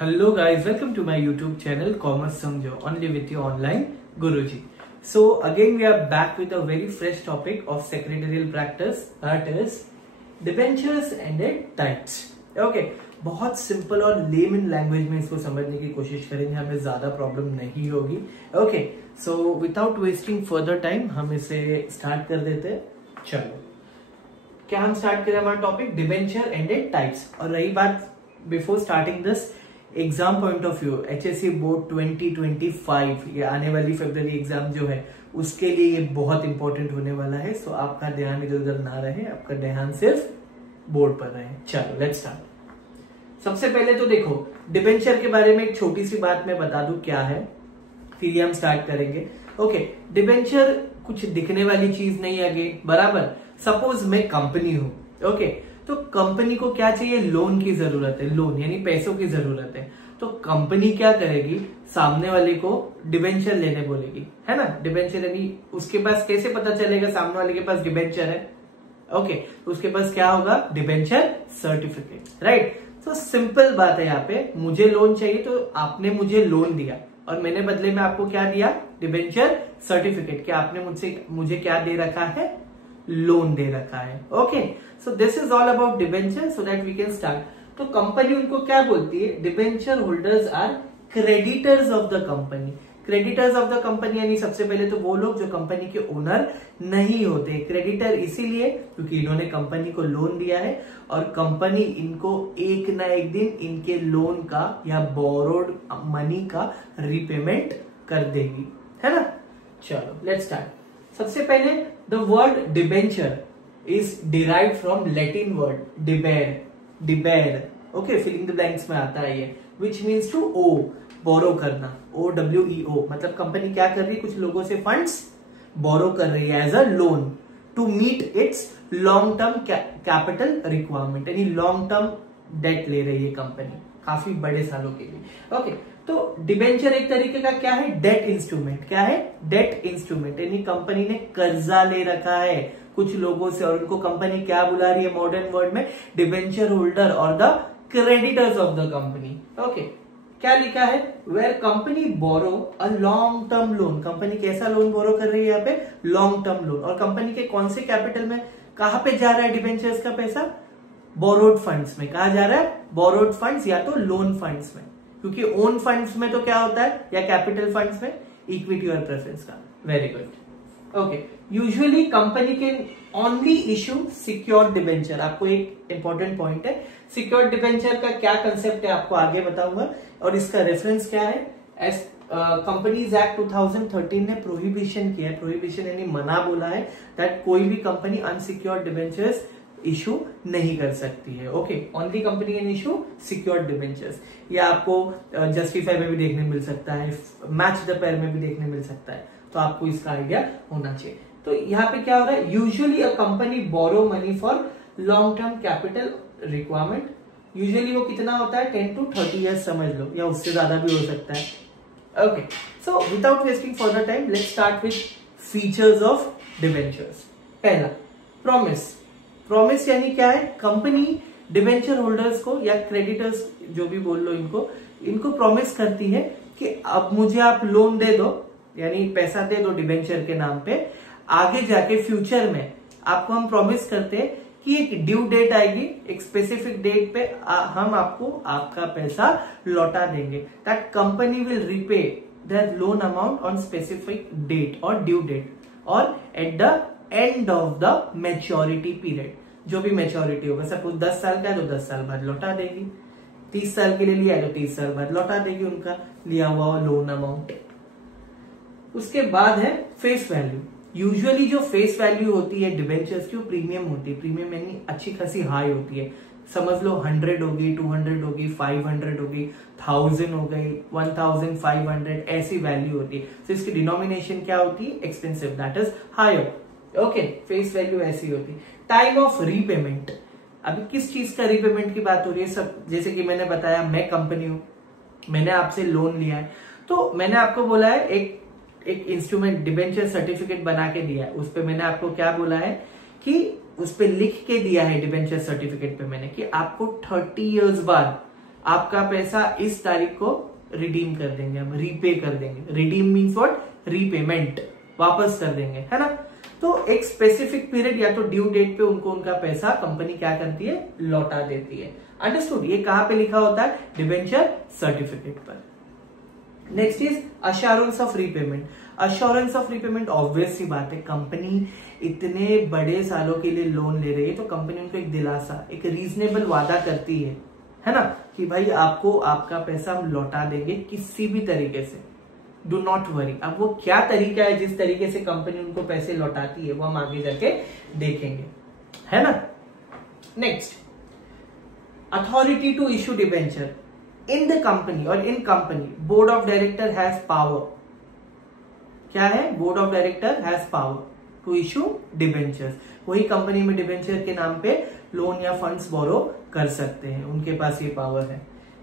Hello guys, welcome to my YouTube channel Commerce Samjho, only with your online Guruji. So again we are back with a very fresh topic of secretarial practice, that is debentures and their types. Okay, बहुत simple और layman language में इसको समझने की कोशिश करेंगे, हमें ज्यादा प्रॉब्लम नहीं होगी. Okay, so without wasting further time हम इसे स्टार्ट कर देते हैं. चलो, क्या हम स्टार्ट करें हमारा topic debenture and it types. और रही बात before starting this exam point of view, HSC board 2025 ये आने वाली फरवरी एग्जाम जो है उसके लिए ये बहुत इंपॉर्टेंट होने वाला है. सो आपका ध्यान इधर उधर ना रहे, आपका ध्यान सिर्फ बोर्ड पर रहे. चलो लेट्स स्टार्ट. सबसे पहले तो देखो, डिबेंचर के बारे में एक छोटी सी बात मैं बता दूं क्या है, फिर हम स्टार्ट करेंगे. ओके, डिबेंचर कुछ दिखने वाली चीज नहीं है आगे, बराबर. सपोज मैं कंपनी हूं, ओके, तो कंपनी को क्या चाहिए? लोन की जरूरत है, लोन यानी पैसों की जरूरत है. तो कंपनी क्या करेगी? सामने वाले को डिबेंचर लेने बोलेगी, है ना. डिबेंचर यानी उसके पास कैसे पता चलेगा सामने वाले के पास डिबेंचर है? ओके, तो उसके पास क्या होगा? Debenture certificate, right. तो सिंपल बात है, यहाँ पे मुझे लोन चाहिए तो आपने मुझे लोन दिया और मैंने बदले में आपको क्या दिया? Debenture certificate. क्या आपने मुझे क्या दे रखा है? लोन दे रखा है. Okay, so this is all about debenture, so that we can start. तो कंपनी उनको क्या बोलती है? Debenture holders are creditors of the company. Creditors of the company यानी सबसे पहले तो वो लोग जो कंपनी के ओनर नहीं होते. क्रेडिटर इसीलिए क्योंकि इन्होंने कंपनी को लोन दिया है और कंपनी इनको एक ना एक दिन इनके लोन का या बोरोड मनी का रिपेमेंट कर देगी, है ना. चलो लेट्स स्टार्ट. सबसे पहले the word debenture is derived from Latin word debere. Debere, okay, filling the blanks में आता है ये, विच मीन्स टू ओ, बोरो करना. OWEO मतलब कंपनी क्या कर रही है? कुछ लोगों से फंड्स बोरो कर रही है as a loan to meet its long term capital requirement, यानी लॉन्ग टर्म डेट ले रही है कंपनी काफी बड़े सालों के लिए. ओके, तो डिबेंचर एक तरीके का क्या है? Debt instrument. क्या है? डेट इंस्ट्रूमेंट, यानी कंपनी ने कर्जा ले रखा है कुछ लोगों से और उनको कंपनी क्या बुला रही है मॉडर्न वर्ल्ड में? डिबेंचर होल्डर और the creditors of the company. Okay, क्या लिखा है? Where company borrow a long term loan. Company कैसा लोन बोरो कर रही है यहाँ पे? Long term loan. और कंपनी के कौन से कैपिटल में कहां पे जा रहा है डिबेंचर्स का पैसा? बोरोड फंड्स में. कहा जा रहा है? बोरोड फंड्स या तो लोन फंड्स में, क्योंकि ओन फंड्स में तो क्या होता है, या कैपिटल फंड्स में इक्विटी और प्रेफरेंस का. Very good. Okay, usually company can only issue secured debenture. आपको एक इंपॉर्टेंट पॉइंट है, सिक्योर्ड डिबेंचर का क्या कंसेप्ट है आपको आगे बताऊंगा और इसका रेफरेंस क्या है. एस कंपनीज एक्ट 2013 ने प्रोहिबिशन किया है. प्रोहिबिशन यानी मना बोला है दैट कोई भी कंपनी अनसिक्योर्ड डिबेंचर्स इशू नहीं कर सकती है. Okay, only company can issue secured debentures. या आपको जस्टिफाई में भी देखने मिल सकता है, मैच द पेयर में भी देखने मिल सकता है, तो आपको इसका आइडिया होना चाहिए. तो यहाँ पे क्या हो रहा है? Usually a company borrow money for long term capital requirement. Usually वो कितना होता है? 10 to 30 ईयर्स समझ लो, या उससे ज्यादा भी हो सकता है. Okay, so without wasting further time let's start with features of debentures. पहला, प्रॉमिस. प्रॉमिस यानी क्या है? कंपनी डिबेंचर होल्डर्स को या क्रेडिटर्स जो भी बोल लो इनको प्रॉमिस करती है कि अब मुझे आप लोन दे दो, यानी पैसा दे दो डिबेंचर के नाम पे. आगे जाके फ्यूचर में आपको हम प्रॉमिस करते हैं कि एक ड्यू डेट आएगी, एक स्पेसिफिक डेट पे हम आपको आपका पैसा लौटा देंगे. That company will repay that loan amount on specific date और ड्यू डेट और at the end of the maturity period. जो भी मैच्योरिटी होगा, सपोज 10 साल का है तो 10 साल बाद लौटा देगी. 30 साल के लिए लिया है तो 30 साल बाद लौटा देगी उनका लिया हुआ लोन अमाउंट. उसके बाद है फेस वैल्यू. यूजुअली जो फेस वैल्यू होती है डिबेंचर्स की वो प्रीमियम होती है. प्रीमियम यानी अच्छी खासी हाई होती है. समझ लो 100 होगी, 200 होगी, 500 होगी, 1000 हो गई, 1500, ऐसी वैल्यू होती है. तो इसकी डिनोमिनेशन क्या होती है? Expensive, that is higher. Okay, face value ऐसी होती है. Time of repayment. अभी किस चीज का रीपेमेंट की बात हो रही है? सब जैसे कि मैंने बताया, मैं कंपनी हूं, मैंने आपसे लोन लिया है, तो मैंने आपको बोला है एक इंस्ट्रूमेंट डिबेंचर सर्टिफिकेट बना के दिया है. उस पे मैंने आपको क्या बोला है कि उस पे लिख के दिया है डिबेंचर सर्टिफिकेट पे मैंने कि आपको 30 इयर्स बाद आपका पैसा इस तारीख को रिडीम कर देंगे, हम रीपे कर देंगे। Redeem means what? रीपेमेंट, वापस कर देंगे, है ना। तो एक स्पेसिफिक पीरियड या तो ड्यू डेट पे उनको उनका पैसा कंपनी क्या करती है? लौटा देती है। अंडरस्टूड? ये कहां पे लिखा होता है? डिबेंचर सर्टिफिकेट पर। Next is assurance of repayment. Assurance of repayment obvious सी बात है, कंपनी इतने बड़े सालों के लिए लोन ले रही है तो कंपनी उनको एक दिलासा, एक रीजनेबल वादा करती है ना, कि भाई आपको आपका पैसा हम लौटा देंगे किसी भी तरीके से, डू नॉट वरी। अब वो क्या तरीका है जिस तरीके से कंपनी उनको पैसे लौटाती है वो हम आगे जाके देखेंगे, है ना। Next, authority to issue debenture in the company और in company board of director has power. क्या है? Board of director has power to issue debentures. वही कंपनी में डिबेंचर के नाम पे लोन या फंड्स बोरो कर सकते हैं, उनके पास ये पावर है।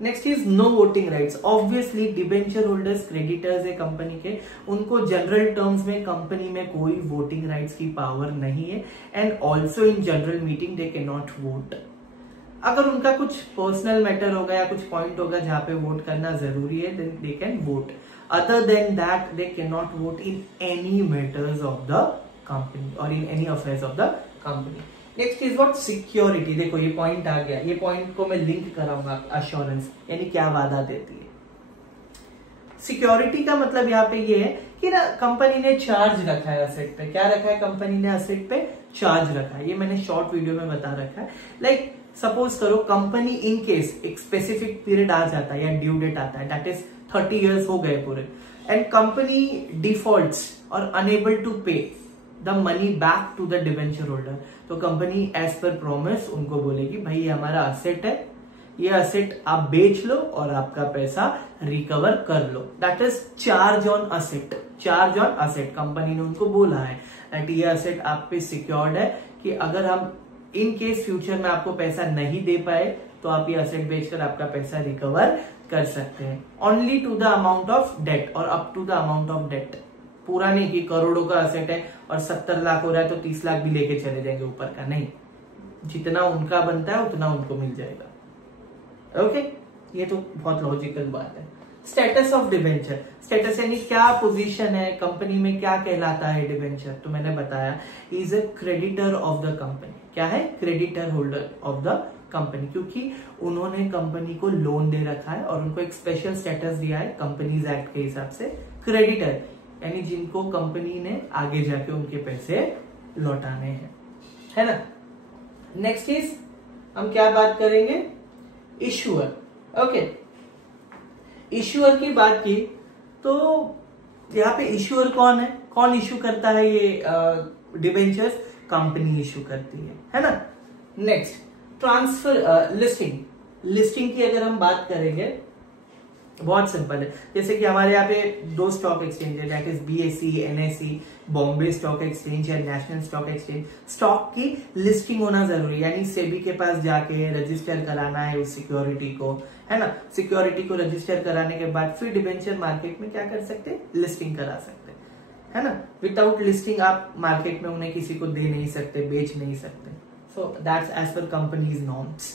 Next is no voting rights. Obviously debenture holders creditors है कंपनी के, उनको जनरल टर्म्स में कंपनी में कोई वोटिंग राइट्स की पावर नहीं है। And also in general meeting they can not vote. अगर उनका कुछ पर्सनल मैटर होगा या कुछ पॉइंट होगा जहां पे वोट करना जरूरी है, then they can vote. Other than that they can not vote in any matters of the company और in any affairs of the company. Next is what? Security. देखो ये पॉइंट आ गया, ये पॉइंट को मैं लिंक कराऊंगा अश्योरेंस, यानी क्या वादा देती है। सिक्योरिटी का मतलब यहाँ पे ये है कि ना कंपनी ने चार्ज रखा है असेट पे। क्या रखा है कंपनी ने? असेट पे चार्ज रखा है। ये मैंने शॉर्ट वीडियो में बता रखा है। लाइक सपोज करो कंपनी इन केस एक स्पेसिफिक पीरियड आ जाता है या ड्यू डेट आता है, दैट इज 30 इयर्स हो गए पूरे, एंड कंपनी डिफॉल्ट्स और unable to pay the money back to the debenture holder, तो कंपनी एज पर प्रॉमिस उनको बोलेगी भाई ये हमारा असेट है, ये असेट आप बेच लो और आपका पैसा रिकवर कर लो। That is charge on asset. Charge on asset company ने उनको बोला है दैट ये असेट आप पे सिक्योर्ड है कि अगर हम इन केस फ्यूचर में आपको पैसा नहीं दे पाए तो आप ये असेट बेचकर आपका पैसा रिकवर कर सकते हैं। Only to the amount of debt और up to the amount of debt. पूरा नहीं कि करोड़ों का असेट है और 70 लाख हो रहा है तो 30 लाख भी लेके चले जाएंगे ऊपर का, नहीं, जितना उनका बनता है उतना उनको मिल जाएगा। ओके, ये तो बहुत लॉजिकल बात है। Status of debenture. स्टेटस यानी क्या पोजीशन है कंपनी में, क्या कहलाता है डिबेंचर, तो मैंने बताया is a creditor of the company. क्या है? Creditor holder of the company, क्योंकि उन्होंने कंपनी को लोन दे रखा है और उनको एक स्पेशल स्टेटस दिया है कंपनीज एक्ट के हिसाब से। क्रेडिटर यानी जिनको कंपनी ने आगे जाके उनके पैसे लौटाने हैं, है ना। नेक्स्ट इज हम क्या बात करेंगे? इश्यूअर। ओके, इश्यूअर की बात की तो यहाँ पे इश्यूअर कौन है? कौन इश्यू करता है ये डिबेंचर्स? कंपनी इश्यू करती है ना। Next, transfer listing. लिस्टिंग की अगर हम बात करेंगे बहुत सिंपल है। जैसे कि हमारे यहाँ पे 2 स्टॉक एक्सचेंज है, that is BSE, NSE, Bombay stock exchange या नेशनल स्टॉक एक्सचेंज। स्टॉक की लिस्टिंग होना जरूरी है, यानी सेबी के पास जाके रजिस्टर कराना है उस सिक्योरिटी को, है ना। सिक्योरिटी को रजिस्टर कराने के बाद फिर डिबेंचर मार्केट में क्या कर सकते हैं? लिस्टिंग करा सकते, है ना। विदाउट लिस्टिंग आप मार्केट में उन्हें किसी को दे नहीं सकते, बेच नहीं सकते। So that's as per companies norms.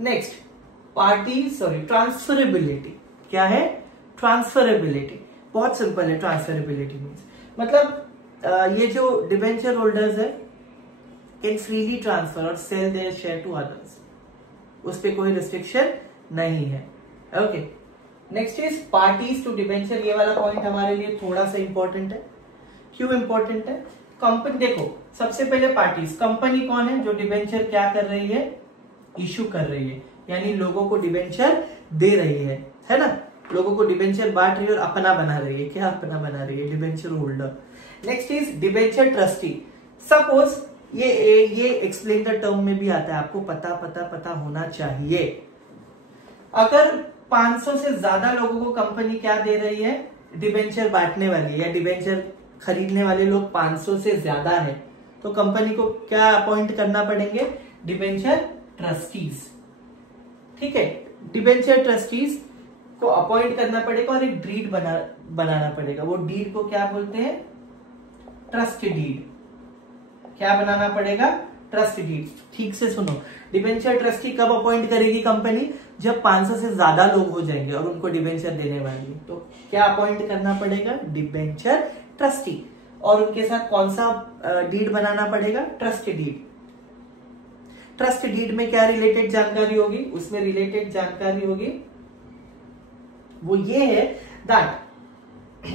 Next, transferability. क्या है? ट्रांसफरेबिलिटी। बहुत सिंपल है। ट्रांसफरेबिलिटी मीन्स मतलब ये जो डिबेंचर होल्डर्स है कैन फ्रीली ट्रांसफर और sell their share to others, उस पर कोई रिस्ट्रिक्शन नहीं है। Okay, next is parties to debenture. ये वाला पॉइंट हमारे लिए थोड़ा सा इंपॉर्टेंट है। क्यों इंपॉर्टेंट है? कंपनी, देखो सबसे पहले पार्टीज, कंपनी कौन है? जो डिबेंचर क्या कर रही है? इश्यू कर रही है, यानी लोगों को डिबेंचर दे रही है ना। लोगों को डिबेंचर बांट रही है और अपना बना रही है। क्या अपना बना रही है? Debenture holder. Next is debenture trustee. Suppose ये एक्सप्लेन द टर्म में भी आता है, आपको पता होना चाहिए। अगर 500 से ज्यादा लोगों को कंपनी क्या दे रही है? डिबेंचर बांटने वाली है, या डिबेंचर खरीदने वाले लोग 500 से ज्यादा है, तो कंपनी को क्या अपॉइंट करना पड़ेंगे? Debenture trustees. ठीक है, डिबेंचर ट्रस्टीज को अपॉइंट करना पड़ेगा और एक डीड बनाना पड़ेगा। वो डीड को क्या बोलते हैं? Trust deed. क्या बनाना पड़ेगा? Trust deed. ठीक से सुनो, डिबेंचर ट्रस्टी कब अपॉइंट करेगी कंपनी? जब 500 से ज्यादा लोग हो जाएंगे और उनको डिबेंचर देने वाली, तो क्या अपॉइंट करना पड़ेगा? Debenture trustee. और उनके साथ कौन सा डीड बनाना पड़ेगा? Trust deed. ट्रस्ट डीड में क्या रिलेटेड जानकारी होगी? उसमें रिलेटेड जानकारी होगी वो ये है दैट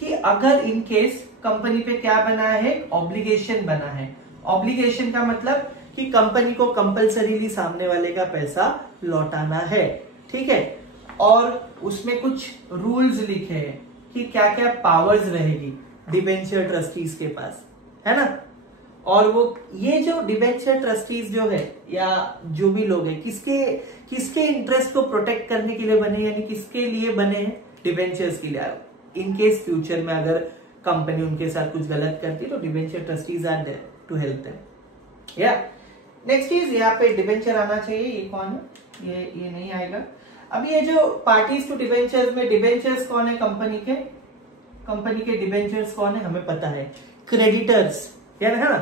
कि अगर इन केस कंपनी पे क्या बना है? ऑब्लिगेशन बना है। ऑब्लिगेशन का मतलब कि कंपनी को कंपलसरीली सामने वाले का पैसा लौटाना है, ठीक है। और उसमें कुछ रूल्स लिखे हैं कि क्या क्या पावर्स रहेगी डिबेंचर ट्रस्टीज के पास, है ना। और वो ये जो डिबेंचर ट्रस्टीज जो है या जो भी लोग हैं, किसके इंटरेस्ट को प्रोटेक्ट करने के लिए बने, यानी किसके लिए बने हैं? डिबेंचर्स के लिए। इन केस फ्यूचर में अगर कंपनी उनके साथ कुछ गलत करती तो debenture trustees are there to help them. या नेक्स्ट चीज यहाँ पे डिबेंचर आना चाहिए। ये कौन है? ये नहीं आएगा। अब ये जो पार्टीज टू डिबेंचर्स में डिबेंचर्स कौन है? कंपनी के डिबेंचर्स कौन है? हमें पता है, क्रेडिटर्स, यानी है ना,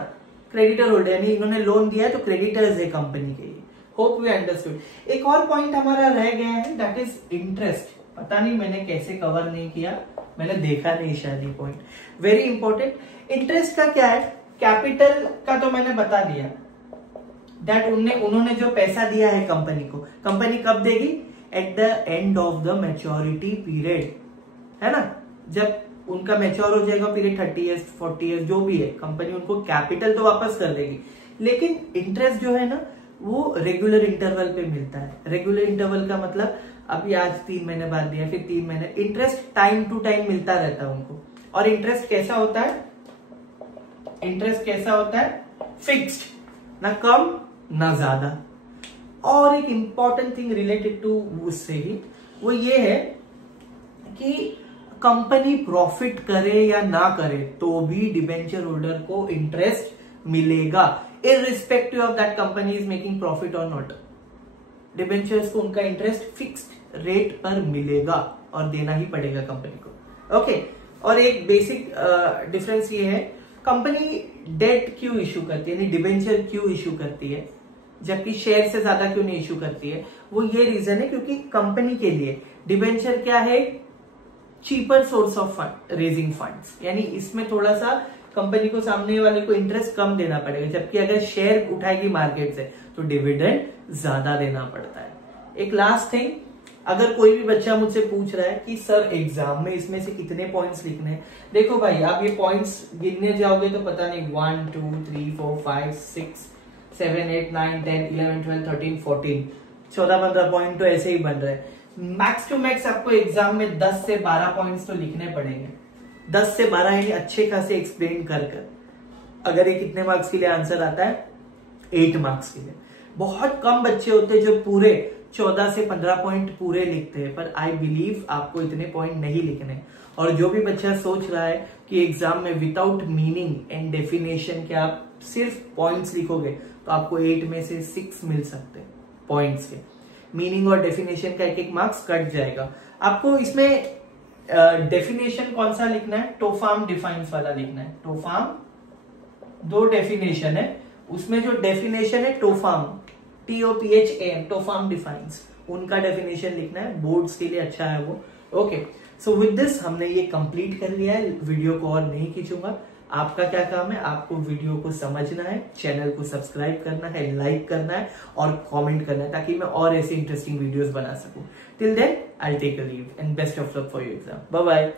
क्रेडिटर होल्डर, यानी इन्होंने लोन दिया है तो क्रेडिटर्स है कंपनी के। Hope we understood. एक और पॉइंट हमारा रह गया है, दैट इज इंटरेस्ट। पता नहीं मैंने कैसे कवर नहीं किया, मैंने देखा नहीं शायद ये पॉइंट। Very important. इंटरेस्ट का क्या है? कैपिटल का तो मैंने बता दिया, दैट उन्होंने जो पैसा दिया है कंपनी को, कंपनी कब देगी? Eight the end of the maturity period, है ना। जब उनका मैच्योर हो जाएगा पीरियड 30 ईयर्स 40 ईयर्स जो भी है, कंपनी उनको कैपिटल तो वापस कर देगी, लेकिन इंटरेस्ट जो है ना वो रेगुलर इंटरवल पे मिलता है। रेगुलर इंटरवल का मतलब अभी आज 3 महीने बाद दिया, फिर 3 महीने, इंटरेस्ट टाइम टू टाइम मिलता रहता है उनको। और इंटरेस्ट कैसा होता है? इंटरेस्ट कैसा होता है? फिक्स्ड, ना कम ना ज्यादा। और एक इंपॉर्टेंट थिंग रिलेटेड टू उससे ही वो ये है कि कंपनी प्रॉफिट करे या ना करे तो भी डिबेंचर होल्डर को इंटरेस्ट मिलेगा, irrespective of that company is making profit और नॉट। डिबेंचर्स को उनका इंटरेस्ट फिक्स्ड रेट पर मिलेगा और देना ही पड़ेगा कंपनी को। ओके। और एक बेसिक डिफरेंस ये है, कंपनी डेट क्यों इश्यू करती है, यानी डिबेंचर क्यों इश्यू करती है जबकि शेयर से ज्यादा क्यों नहीं इश्यू करती है? वो ये रीजन है क्योंकि कंपनी के लिए डिबेंचर क्या है? Cheaper source of fund, raising funds, यानी इसमें थोड़ा सा कंपनी को सामने वाले को इंटरेस्ट कम देना पड़ेगा, जबकि अगर शेयर उठाएगी मार्केट से तो डिविडेंड ज्यादा देना पड़ता है। एक लास्ट थिंग, अगर कोई भी बच्चा मुझसे पूछ रहा है कि सर एग्जाम में इसमें से कितने पॉइंट्स लिखने हैं, देखो भाई आप ये पॉइंट्स गिनने जाओगे तो पता नहीं 1 2 3 4 5 6 7 8 9 10 11 12 13 14 14-15 पॉइंट तो ऐसे ही बन रहे हैं। मैक्स टू मैक्स आपको एग्जाम में 10 से 12 पॉइंट्स तो लिखने पड़ेंगे। 10 से 12 यानी अच्छे खासे एक्सप्लेन कर अगर ये कितने मार्क्स के लिए आंसर आता है? 8 मार्क्स के लिए। बहुत कम बच्चे होते हैं जो पूरे 14 से 15 पॉइंट पूरे लिखते हैं, पर आई बिलीव आपको इतने पॉइंट नहीं लिखने। और जो भी बच्चा सोच रहा है कि एग्जाम में विदाउट मीनिंग एंड डेफिनेशन के आप सिर्फ पॉइंट्स लिखोगे तो आपको 8 में से 6 मिल सकते हैं पॉइंट्स के। मीनिंग और डेफिनेशन का एक मार्क्स कट जाएगा। आपको इसमें डेफिनेशन कौन सा लिखना है? टोफार्म डिफाइंस वाला लिखना है। टोफार्म 2 डेफिनेशन है, उसमें जो डेफिनेशन है टोफार्म TOPHAM, टोफार्म डिफाइंस, उनका डेफिनेशन लिखना है। बोर्ड्स के लिए अच्छा है वो। ओके, सो विद दिस हमने ये कंप्लीट कर लिया है। वीडियो को और नहीं खींचूंगा। आपका क्या काम है? आपको वीडियो को समझना है, चैनल को सब्सक्राइब करना है, लाइक करना है और कमेंट करना है ताकि मैं और ऐसे इंटरेस्टिंग वीडियोस बना सकूं। Till then I take a leave and best of luck for your exam. Bye bye.